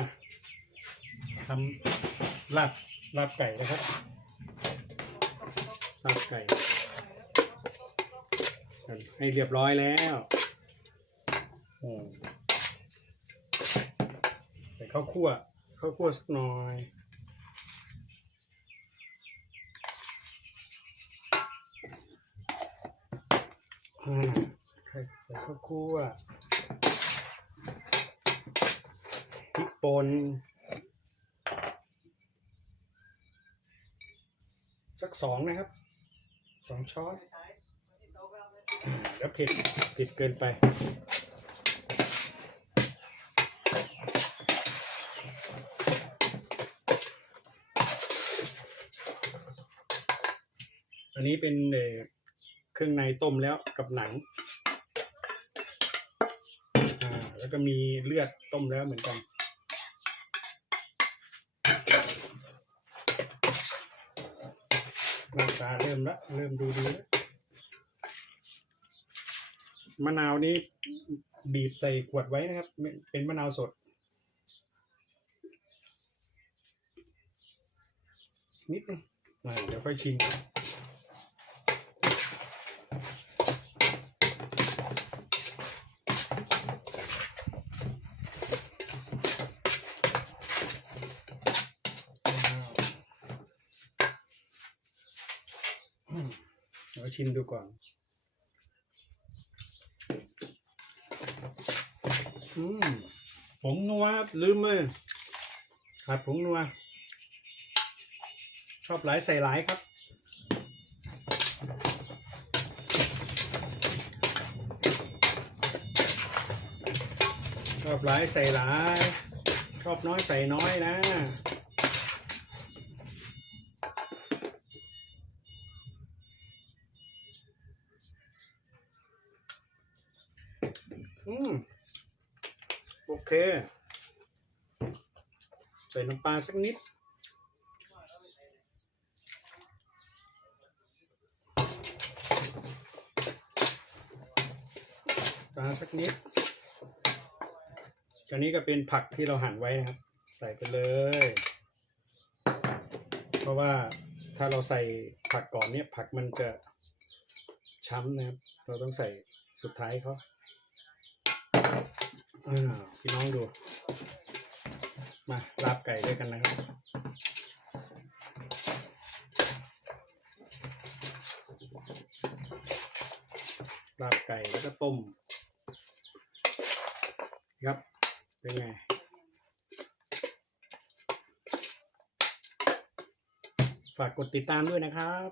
ะทำลาบลาบไก่นะครับลาบไก่ให้เรียบร้อยแล้วใส่ข้าวคั่วข้าวคั่วสักหน่อยใส่ข้าวคั่ว ปนสักสองนะครับสองช้อนแล้วเผ็ดเผ็ดเกินไป อันนี้เป็นเอ่อเครื่องในต้มแล้วกับหนังอ่าแล้วก็มีเลือดต้มแล้วเหมือนกัน หน้าตาเริ่มละเริ่มดูดีแล้วมะนาวนี้บีบใส่ขวดไว้นะครับ เป็นมะนาวสด นิดนึงเดี๋ยวค่อยชิม เดี๋ยวชิมดูก่อน อืมผงนัวลืมเลยขาดผงนัว ชอบหลายใส่หลายครับชอบหลายใส่หลาย ชอบน้อยใส่น้อยนะ อืมโอเค ใส่น้ำปลาสักนิด ปลาสักนิดอันนี้ก็เป็นผักที่เราหั่นไว้นะครับ ใส่ไปเลย เพราะว่าถ้าเราใส่ผักก่อนเนี่ยผักมันจะช้ำนะครับ เราต้องใส่สุดท้ายเขา อ่าพี่น้องดู มาลาบไก่ด้วยกันนะครับลาบไก่แล้วก็ต้ม ครับ เป็นไง ฝากกดติดตามด้วยนะครับ